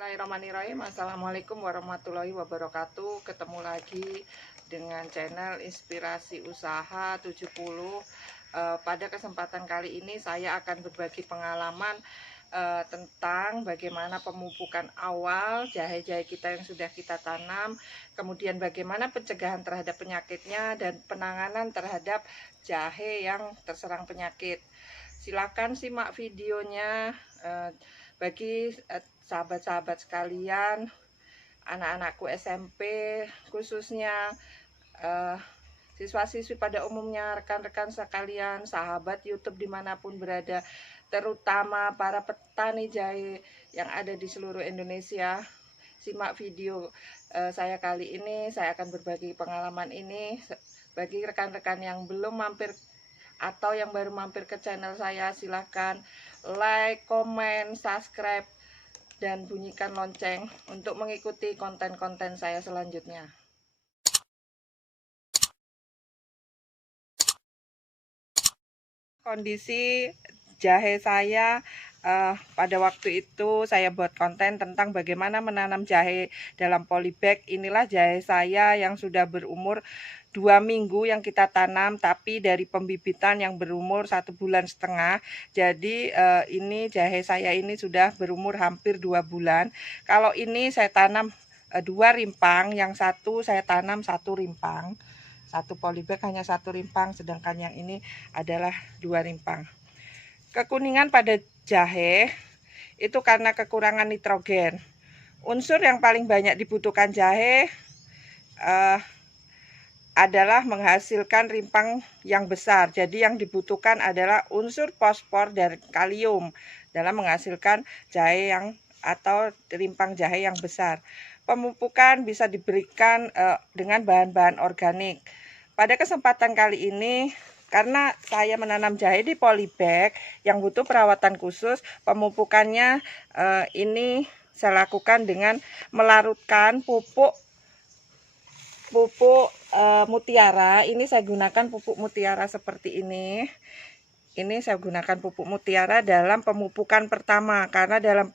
Bismillahirrahmanirrahim. Assalamualaikum warahmatullahi wabarakatuh. Ketemu lagi dengan channel Inspirasi Usaha 70. Pada kesempatan kali ini saya akan berbagi pengalaman tentang bagaimana pemupukan awal jahe-jahe kita yang sudah kita tanam, kemudian bagaimana pencegahan terhadap penyakitnya dan penanganan terhadap jahe yang terserang penyakit. Silakan simak videonya. Bagi sahabat-sahabat sekalian, anak-anakku SMP khususnya, siswa-siswi pada umumnya, rekan-rekan sekalian, sahabat YouTube dimanapun berada, terutama para petani jahe yang ada di seluruh Indonesia. Simak video saya kali ini. Saya akan berbagi pengalaman ini bagi rekan-rekan yang belum mampir atau yang baru mampir ke channel saya. Silahkan like, komen, subscribe, dan bunyikan lonceng untuk mengikuti konten-konten saya selanjutnya. Kondisi jahe saya pada waktu itu saya buat konten tentang bagaimana menanam jahe dalam polybag. Inilah jahe saya yang sudah berumur 2 minggu yang kita tanam, tapi dari pembibitan yang berumur 1,5 bulan. Jadi ini jahe saya ini sudah berumur hampir 2 bulan. Kalau ini saya tanam 2 rimpang, yang satu saya tanam 1 rimpang. Satu polybag hanya 1 rimpang, sedangkan yang ini adalah 2 rimpang. Kekuningan pada jahe itu karena kekurangan nitrogen. Unsur yang paling banyak dibutuhkan jahe adalah menghasilkan rimpang yang besar. Jadi yang dibutuhkan adalah unsur fosfor dan kalium dalam menghasilkan jahe yang atau rimpang jahe yang besar. Pemupukan bisa diberikan dengan bahan-bahan organik. Pada kesempatan kali ini, karena saya menanam jahe di polybag yang butuh perawatan khusus, pemupukannya ini saya lakukan dengan melarutkan pupuk mutiara. Ini saya gunakan pupuk mutiara seperti ini. Ini saya gunakan pupuk mutiara dalam pemupukan pertama, karena dalam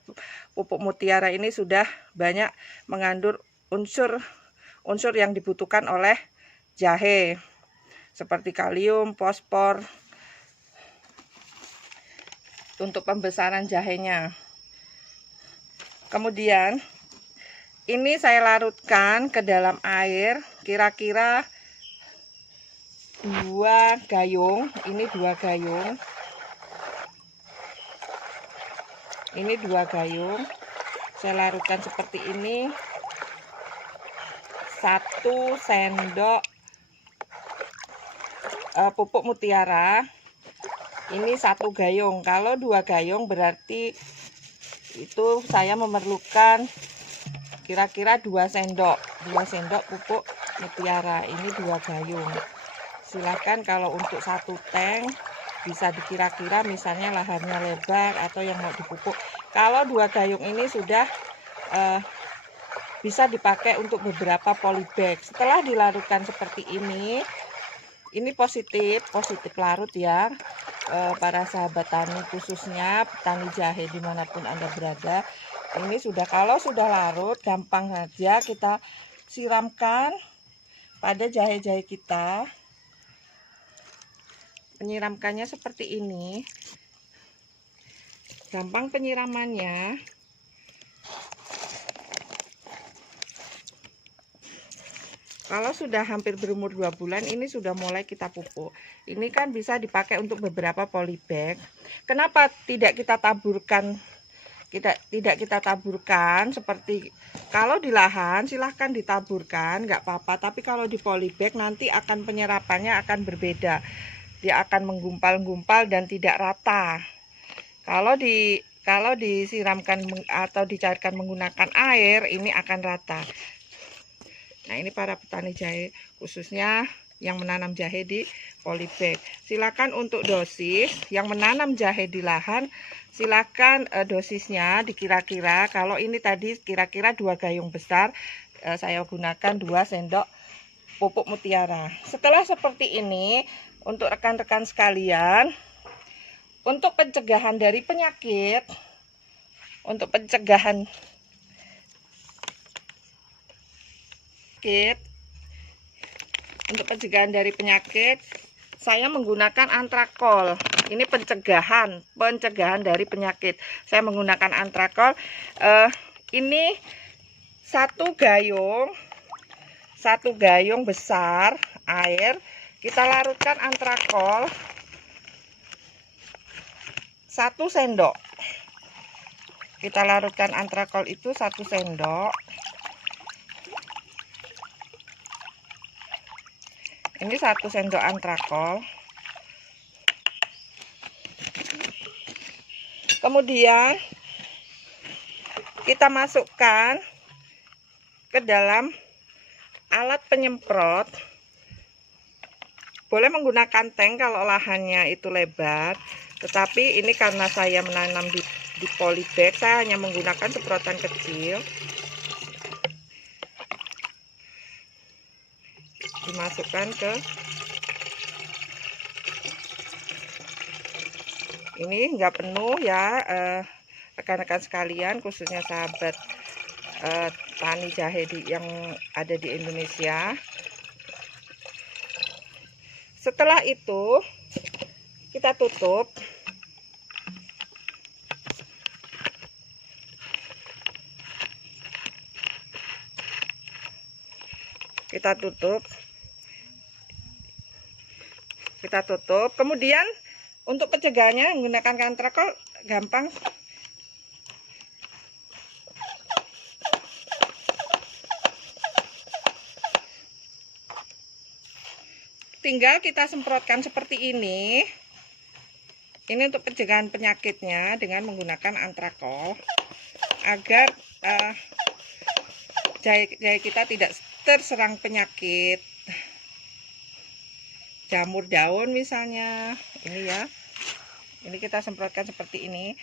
pupuk mutiara ini sudah banyak mengandung unsur yang dibutuhkan oleh jahe seperti kalium, fosfor untuk pembesaran jahenya. Kemudian ini saya larutkan ke dalam air kira-kira 2 gayung. Ini 2 gayung. Ini 2 gayung. Saya larutkan seperti ini. 1 sendok pupuk mutiara. Ini 1 gayung. Kalau 2 gayung berarti itu saya memerlukan kira-kira 2 sendok pupuk mutiara. Ini 2 gayung. Silahkan kalau untuk 1 tank bisa dikira-kira, misalnya lahannya lebar atau yang mau dipupuk. Kalau 2 gayung ini sudah bisa dipakai untuk beberapa polybag. Setelah dilarutkan seperti ini positif larut ya, para sahabat tani, khususnya petani jahe dimanapun Anda berada. Ini sudah, kalau sudah larut, gampang saja kita siramkan pada jahe-jahe kita. Menyiramkannya seperti ini, gampang penyiramannya. Kalau sudah hampir berumur 2 bulan, ini sudah mulai kita pupuk. Ini kan bisa dipakai untuk beberapa polybag. Kenapa tidak kita taburkan? Tidak kita taburkan seperti kalau di lahan, silahkan ditaburkan, nggak apa-apa. Tapi kalau di polybag nanti akan penyerapannya akan berbeda. Dia akan menggumpal-gumpal dan tidak rata. Kalau disiramkan atau dicairkan menggunakan air, ini akan rata. Nah, ini para petani jahe, khususnya yang menanam jahe di polybag. Silakan untuk dosis yang menanam jahe di lahan, silakan dosisnya dikira-kira. Kalau ini tadi kira-kira 2 gayung besar, saya gunakan 2 sendok pupuk mutiara. Setelah seperti ini, untuk rekan-rekan sekalian, untuk pencegahan dari penyakit, untuk pencegahan penyakit, saya menggunakan antrakol. Ini pencegahan dari penyakit. Saya menggunakan antrakol. Ini satu gayung besar air. Kita larutkan antrakol 1 sendok. Kita larutkan antrakol itu 1 sendok. Ini 1 sendok antrakol. Kemudian kita masukkan ke dalam alat penyemprot. Boleh menggunakan tank kalau lahannya itu lebar, tetapi ini karena saya menanam di polybag, saya hanya menggunakan semprotan kecil. Dimasukkan ke ini, nggak penuh ya rekan-rekan sekalian, khususnya sahabat tani jahe yang ada di Indonesia. Setelah itu kita tutup. Kita tutup. Kemudian untuk pencegahannya menggunakan antrakol gampang. Tinggal kita semprotkan seperti ini. Ini untuk pencegahan penyakitnya dengan menggunakan antrakol agar jahe kita tidak terserang penyakit jamur daun misalnya. Ini ya, ini kita semprotkan seperti ini.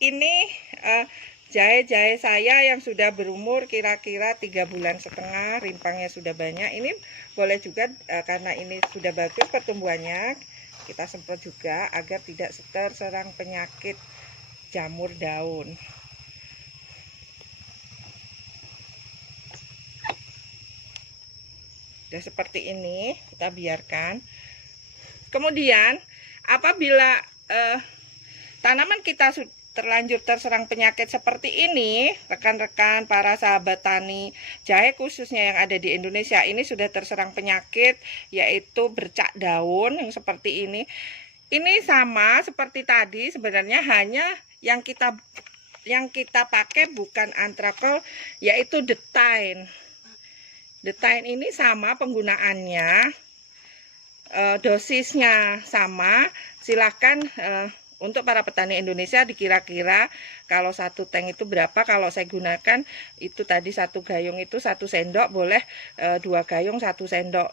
Ini jahe-jahe saya yang sudah berumur kira-kira 3,5 bulan, rimpangnya sudah banyak. Ini boleh juga karena ini sudah bagus pertumbuhannya, kita semprot juga agar tidak terserang penyakit jamur daun. Seperti ini kita biarkan. Kemudian apabila tanaman kita terlanjur terserang penyakit seperti ini, rekan-rekan para sahabat tani jahe khususnya yang ada di Indonesia, ini sudah terserang penyakit yaitu bercak daun yang seperti ini. Ini sama seperti tadi, sebenarnya hanya yang kita pakai bukan antrakol, yaitu detain. Detain ini sama penggunaannya, dosisnya sama. Silahkan untuk para petani Indonesia dikira-kira kalau 1 tank itu berapa. Kalau saya gunakan itu tadi 1 gayung itu 1 sendok, boleh 2 gayung 1 sendok,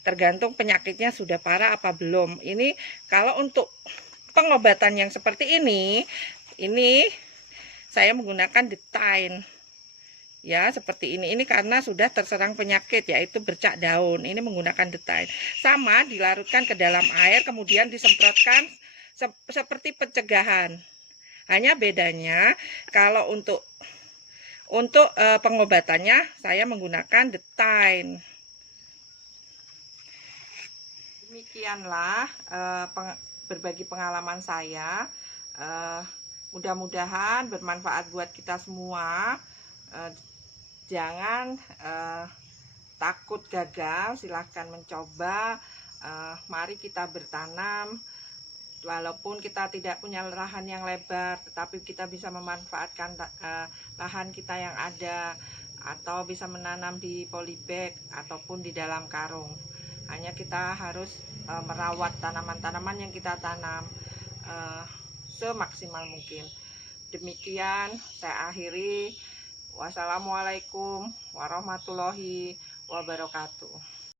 tergantung penyakitnya sudah parah apa belum. Ini kalau untuk pengobatan yang seperti ini saya menggunakan detain. Ya, seperti ini. Ini karena sudah terserang penyakit yaitu bercak daun. Ini menggunakan detain. Sama, dilarutkan ke dalam air kemudian disemprotkan seperti pencegahan. Hanya bedanya kalau untuk pengobatannya saya menggunakan detain. Demikianlah berbagi pengalaman saya. Mudah-mudahan bermanfaat buat kita semua. Jangan takut gagal, silahkan mencoba. Mari kita bertanam, walaupun kita tidak punya lahan yang lebar, tetapi kita bisa memanfaatkan lahan kita yang ada, atau bisa menanam di polybag ataupun di dalam karung. Hanya kita harus merawat tanaman-tanaman yang kita tanam semaksimal mungkin. Demikian saya akhiri. Wassalamualaikum warahmatullahi wabarakatuh.